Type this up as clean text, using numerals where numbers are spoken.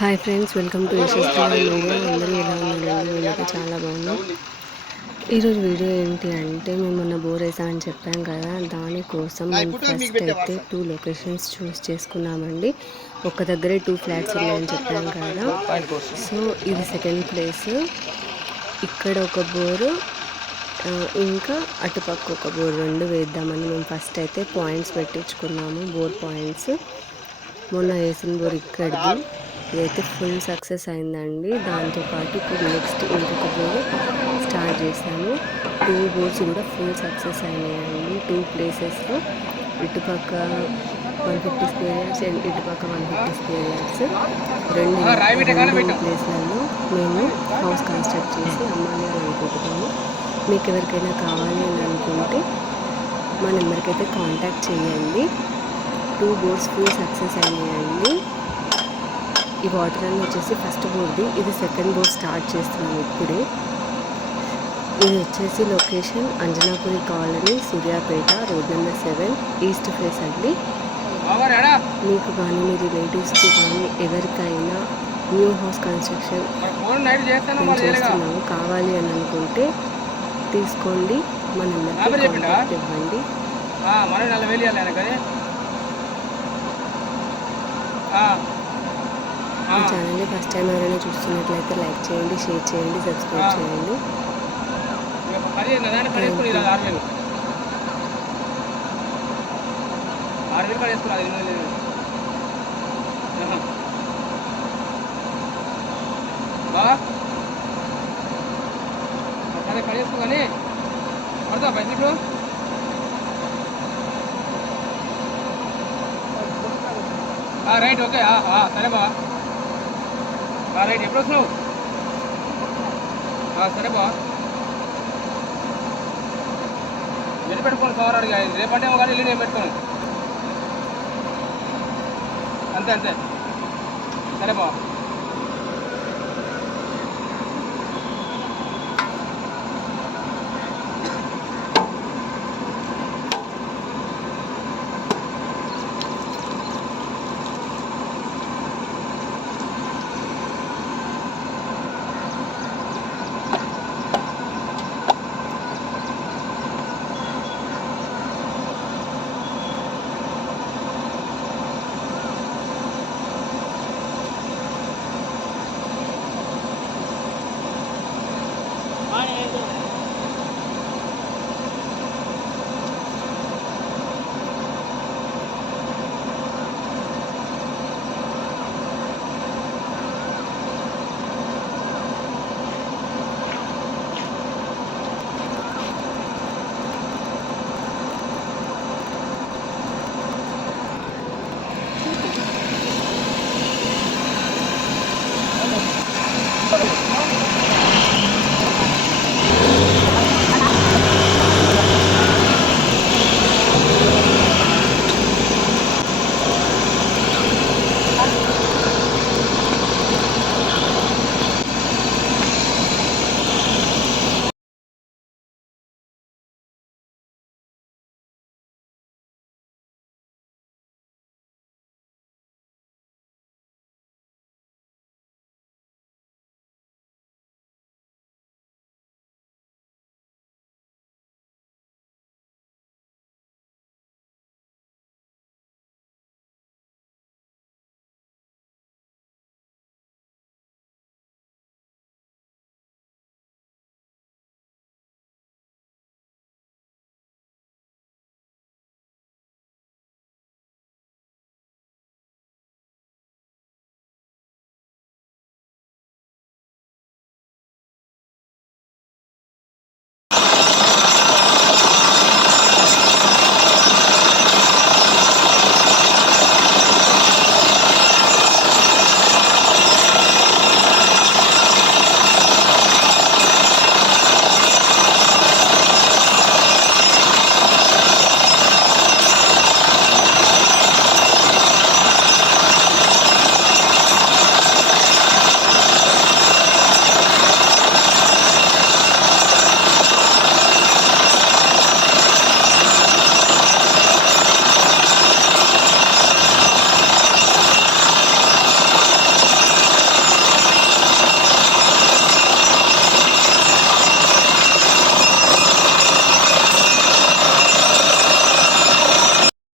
Hi friends, welcome to Yashas media. అందరూ ఎలా ఉన్నారండి? మేమైతే చాలా బాగున్నాం. ఈరోజు వీడియో ఏంటి అంటే, మేము మొన్న బోర్ వేసామని చెప్పాం కదా, దానికోసం మేము ఫస్ట్ అయితే 2 లొకేషన్స్ చూస్ చేసుకున్నామండి. ఒక దగ్గరే 2 ఫ్లాట్స్ ఉన్నాయని చెప్పాం కదా, సో ఇది సెకండ్ ప్లేస్. ఇక్కడ ఒక బోరు, ఇంకా అటుపక్క ఒక బోర్, 2 వేద్దామని మేము ఫస్ట్ అయితే పాయింట్స్ పెట్టించుకున్నాము, బోర్ పాయింట్స్. మొన్న వేసిన బోర్ ఇక్కడిది, ఇదైతే ఫుల్ సక్సెస్ అయిందండి. దాంతోపాటు ఇప్పుడు నెక్స్ట్ ఇంకొక బోర్ స్టార్ట్ చేసాము. 2 బోర్స్ కూడా ఫుల్ సక్సెస్ అయినాయండి. 2 ప్లేసెస్లో ఇటుపక్క 150 స్క్వేర్ యార్డ్స్ అండ్ ఇటుపక్క 150 స్క్వేర్ యార్డ్స్, రెండు ప్లేస్లలో మేము హౌస్ కన్స్ట్రక్ట్ చేసి అమ్మాలి అని అనుకుంటున్నాము. మీకు ఎవరికైనా కావాలి అని అనుకుంటే మా నెంబర్కి అయితే కాంటాక్ట్ చేయండి. 2 బోర్స్ ఫుల్ సక్సెస్ అయినాయండి. ఈ వాటర్ అన్నీ వచ్చేసి ఫస్ట్ బోర్ది, ఇది సెకండ్ బోర్ స్టార్ట్ చేస్తున్నాం ఇప్పుడే. ఇది వచ్చేసి location Anjanapuri colony, Suryapet, road number 7, east face అండి. మీకు కానీ మీ రిలేటివ్స్కి కానీ ఎవరికైనా న్యూ హౌస్ కన్స్ట్రక్షన్ చేస్తున్నాము కావాలి అని అనుకుంటే తీసుకోండి, మా నెంబర్కి కాంటాక్ట్ ఇవ్వండి. ఈ ఛానల్ని ఫస్ట్ టైం ఎవరైనా చూస్తున్నట్లయితే లైక్ చేయండి, షేర్ చేయండి, సబ్స్క్రైబ్ చేయండి. సరే కడేసుకో కానీ పడతా పైసలు ఇప్పుడు రైట్ ఓకే సరే బా రైట్ ఎప్పుడు వస్తున్నావు? సరే బా వెళ్ళి పెట్టుకోండి పవర్ అడిగా రేపంటే కానీ వెళ్ళి నేను పెట్టుకోను అంతే అంతే సరే బా.